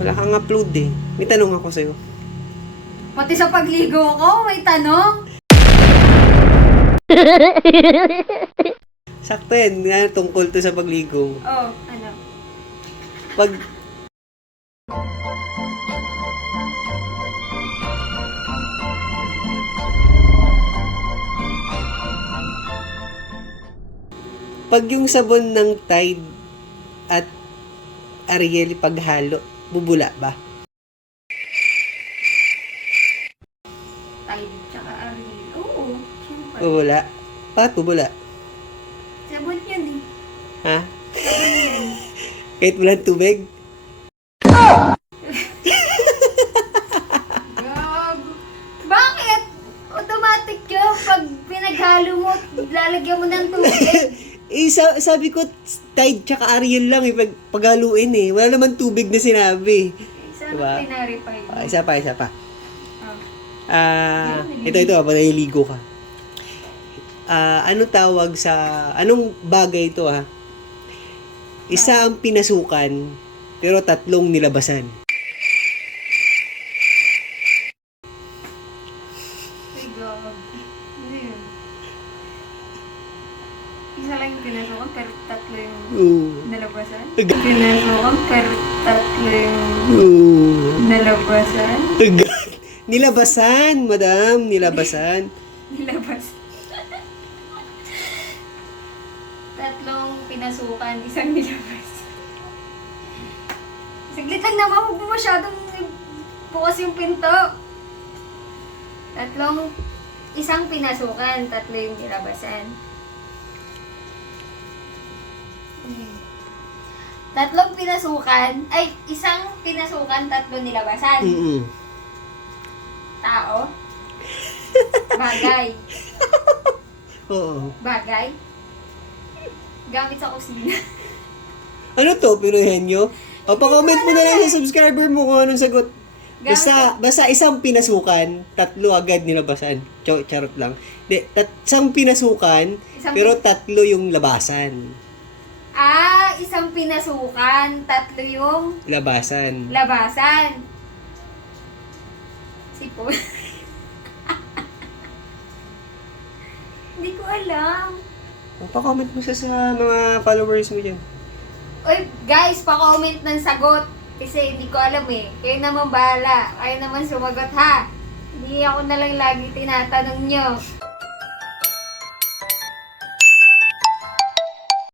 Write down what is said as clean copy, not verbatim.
Wala kang upload eh. May tanong ako sa'yo. Pati sa pagligo ko, may tanong. Sakto yan. Nga, tungkol to sa pagligo. Oh, ano? Pag... Pag yung sabon ng Tide at Ariel paghalo, bubula ba? Tide tsaka Ariel. Oo, syempre. Bubula? Bakit bubula? Sabon yun eh. Ha? Sabon yun. Kahit walang tubig? Gago. Bakit? Automatic yun. Pag pinaghalo mo, lalagyan mo ng tubig. Sabi ko, Tide tsaka Ariel lang paghaluin eh. Wala naman tubig na sinabi. Sana Diba? pinarify mo. Isa pa. Oh. Ito, pag naliligo ka. Anong tawag sa, anong bagay ito ha? Isa ang pinasukan, pero tatlong nilabasan. Ay, gago. Ano yun? Isa lang yung pinasukan, pero tatlo yung nalabasan? Pinasukan, pero tatlo yung nalabasan? Nilabasan, madam, nilabasan. Nilabas. Tatlong pinasukan, isang nilabas. Saglit lang naman, huwag mo masyadong bukas yung pinto. Isang pinasukan, tatlo yung nilabasan. Tatlong pinasukan, isang pinasukan, tatlo nilabasan. Tao? Bagay? Oo. Bagay? Gamit sa kusina? Ano to, Pinuhenyo? O, pa-comment mo na lang sa subscriber mo kung anong sagot. Basta isang pinasukan, tatlo agad nilabasan. Charot lang. Isang pinasukan, pero tatlo yung labasan. Isang pinasukan, tatlo yung Labasan. Sipon. Hindi ko alam. Pa-comment mo sa mga followers mo dyan. Uy, guys, pa-comment ng sagot. Kasi hindi ko alam eh. Kayo naman bahala. Kayo naman sumagot ha. Hindi ako na lang lagi tinatanong nyo.